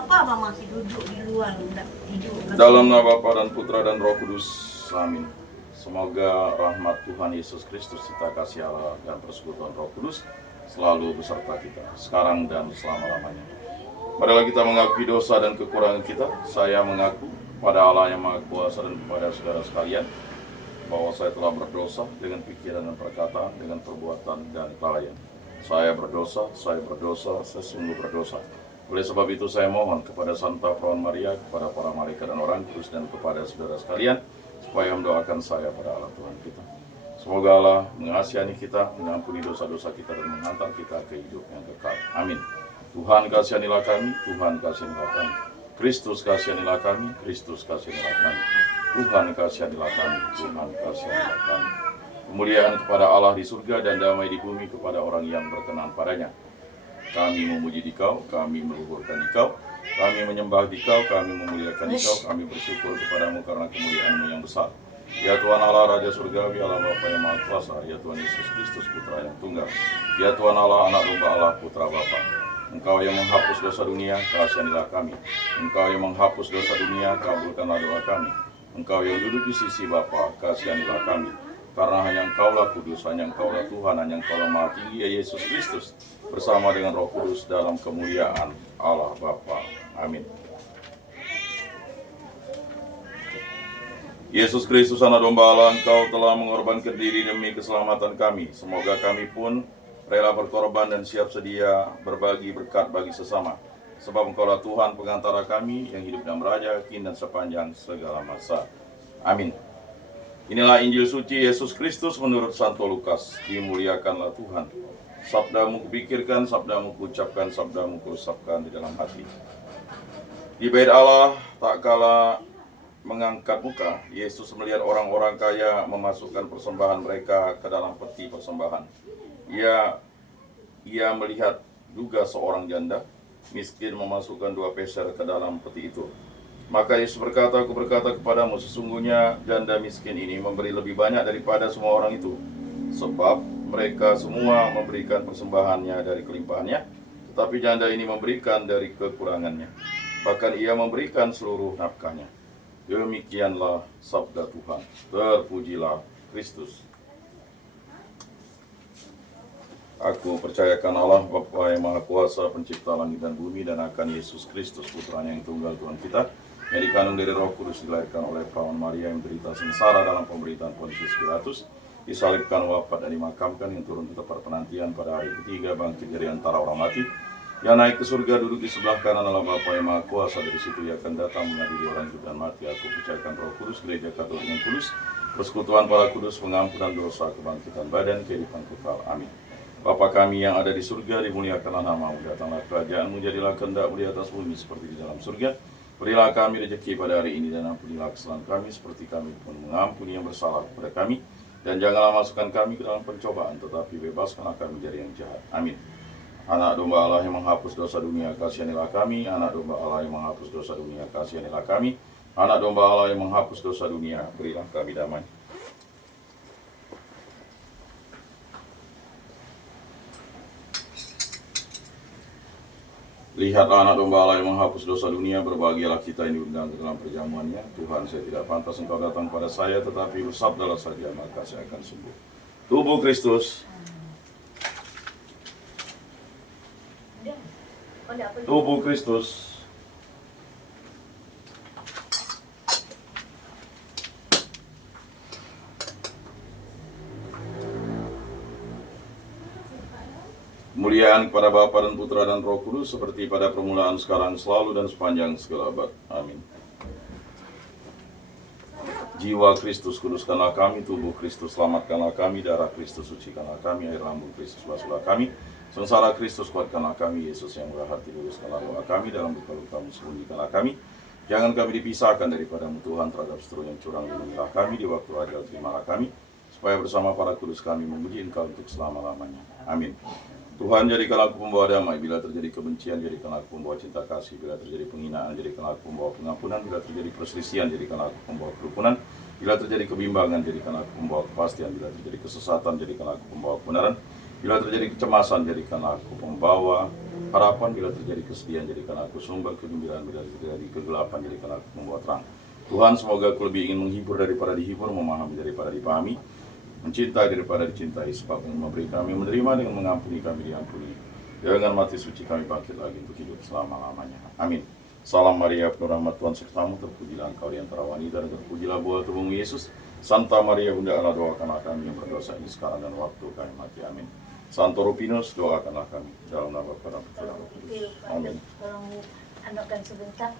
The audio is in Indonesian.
Apa masih duduk di luar enggak tidur? Dalam nama Bapa dan Putra dan Roh Kudus, amin. Semoga rahmat Tuhan Yesus Kristus, cinta kasih Allah dan persekutuan Roh Kudus selalu beserta kita sekarang dan selama-lamanya. Marilah kita mengakui dosa dan kekurangan kita. Saya mengaku pada Allah yang Maha Kuasa dan kepada saudara sekalian bahwa saya telah berdosa dengan pikiran dan perkataan, dengan perbuatan dan kelalaian. Saya berdosa, saya sungguh berdosa. Oleh sebab itu saya mohon kepada Santa Perawan Maria, kepada para malaikat dan orang kudus, dan kepada saudara sekalian, supaya mendoakan saya pada Allah Tuhan kita. Semoga Allah mengasihani kita, mengampuni dosa-dosa kita, dan menghantar kita ke hidup yang kekal. Amin. Tuhan kasihanilah kami, Tuhan kasihanilah kami. Kristus kasihanilah kami, Kristus kasihanilah kami. Tuhan kasihanilah kami, Tuhan kasihanilah kami. Kemuliaan kepada Allah di surga dan damai di bumi kepada orang yang berkenan padanya. Kami memuji Dikau, kami meluhurkan Dikau, kami menyembah Dikau, kami memuliakan Dikau, kami bersyukur kepadamu karena kemuliaan-Mu yang besar. Ya Tuhan Allah, Raja Surgawi, Allah Bapa yang Maha Kuasa, ya Tuhan Yesus Kristus, Putra yang Tunggal. Ya Tuhan Allah, Anak Domba Allah, Putra Bapa. Engkau yang menghapus dosa dunia, kasihanilah kami. Engkau yang menghapus dosa dunia, kabulkanlah doa kami. Engkau yang duduk di sisi Bapa, kasihanilah kami. Karena hanya Engkaulah kudus, hanya Engkaulah Tuhan, hanya Engkaulah Maha Tinggi, ya Yesus Kristus, bersama dengan Roh Kudus dalam kemuliaan Allah Bapa. Amin. Yesus Kristus, Anak Domba Allah, Engkau telah mengorbankan diri demi keselamatan kami. Semoga kami pun rela berkorban dan siap sedia berbagi berkat bagi sesama. Sebab Engkaulah Tuhan pengantara kami yang hidup dan beraja kini dan sepanjang segala masa. Amin. Inilah Injil suci Yesus Kristus menurut Santo Lukas. Dimuliakanlah Tuhan. Sabdamu kupikirkan, sabdamu kuucapkan, sabdamu kuusapkan di dalam hati. Di bait Allah, tak kala mengangkat muka, Yesus melihat orang-orang kaya memasukkan persembahan mereka ke dalam peti persembahan. Ia melihat juga seorang janda miskin memasukkan 2 peser ke dalam peti itu. Maka Yesus berkata, aku berkata kepadamu, sesungguhnya janda miskin ini memberi lebih banyak daripada semua orang itu. Sebab mereka semua memberikan persembahannya dari kelimpahannya, tetapi janda ini memberikan dari kekurangannya. Bahkan ia memberikan seluruh nafkahnya. Demikianlah sabda Tuhan. Terpujilah Kristus. Aku percayakan Allah, Bapa yang Maha Kuasa, pencipta langit dan bumi, dan akan Yesus Kristus, Putranya yang tunggal Tuhan kita, yang dikandung dari Roh Kudus, dilahirkan oleh Perawan Maria, yang menderita sengsara dalam pemberitaan Pontius Pilatus, disalibkan, wafat, dan dimakamkan, yang turun ke tempat penantian pada hari ketiga, bangkit dari antara orang mati, yang naik ke surga, duduk di sebelah kanan Allah Bapa yang Maha Kuasa. Dari situ ia akan datang mengadili orang hidup dan mati. Aku percayakan Roh Kudus, Gereja Katolik yang kudus, persekutuan para kudus, pengampunan dosa, kebangkitan badan, kehidupan kekal. Amin. Bapa kami yang ada di surga, dimuliakanlah namamu, datanglah kerajaanmu, jadilah kehendakmu di atas bumi seperti di dalam surga. Berilah kami rezeki pada hari ini, dan ampunilah kesalahan kami seperti kami pun mengampuni yang bersalah kepada kami. Dan janganlah masukkan kami ke dalam pencobaan, tetapi bebaskanlah kami dari yang jahat. Amin. Anak Domba Allah yang menghapus dosa dunia, kasihanilah kami. Anak Domba Allah yang menghapus dosa dunia, kasihanilah kami. Anak Domba Allah yang menghapus dosa dunia, berilah kami damai. Lihatlah Anak Domba Allah yang menghapus dosa dunia, berbahagialah kita yang diundang ke dalam perjamuannya. Tuhan, saya tidak pantas Engkau datang pada saya, tetapi bersabdalah saja, maka saya akan sembuh. Tubuh Kristus. Tubuh Kristus. Kemuliaan kepada Bapa dan Putra dan Roh Kudus, seperti pada permulaan, sekarang, selalu, dan sepanjang segala abad. Amin. Jiwa Kristus, kuduskanlah kami. Tubuh Kristus, selamatkanlah kami. Darah Kristus, sucikanlah kami. Air lambung Kristus, basuhlah kami. Sengsara Kristus, kuatkanlah kami. Yesus yang murah hati, luruskanlah doa kami. Dalam luka-lukamu, sembunyikanlah kami. Jangan kami dipisahkan daripadamu Tuhan, terhadap seteru yang curang, lindungilah kami. Di waktu ajal, terimalah kami, supaya bersama para kudus kami memuji Engkau untuk selama-lamanya. Amin. Tuhan, jadikanlah aku pembawa damai. Bila terjadi kebencian, jadikanlah aku pembawa cinta kasih. Bila terjadi penghinaan, jadikanlah aku pembawa pengampunan. Bila terjadi perselisihan, jadikanlah aku pembawa kerukunan. Bila terjadi kebimbangan, jadikanlah aku pembawa kepastian. Bila terjadi kesesatan, jadikanlah aku pembawa kebenaran. Bila terjadi kecemasan, jadikan aku pembawa harapan. Bila terjadi kesedihan, jadikan aku sumber kegembiraan. Bila terjadi kegelapan, jadikan aku membawa terang. Tuhan, semoga aku lebih ingin menghibur daripada dihibur, memahami daripada dipahami, mencintai daripada dicintai, sebab yang memberi kami menerima, dengan mengampuni kami diampuni. Dengan mati suci kami bangkit lagi untuk hidup selama-lamanya. Amin. Salam Maria, penuh rahmat Tuhan sertamu, terpujilah engkau di antara wanita, dan terpujilah buah tubuhmu Yesus. Santa Maria, Bunda Allah, doakanlah kami yang berdosa ini sekarang dan waktu kami mati. Amin. Santo Rufinus, doakanlah kami. Dalam nama Bapa dan Putra dan Roh Kudus. Amin. Tolong anakkan sebentar.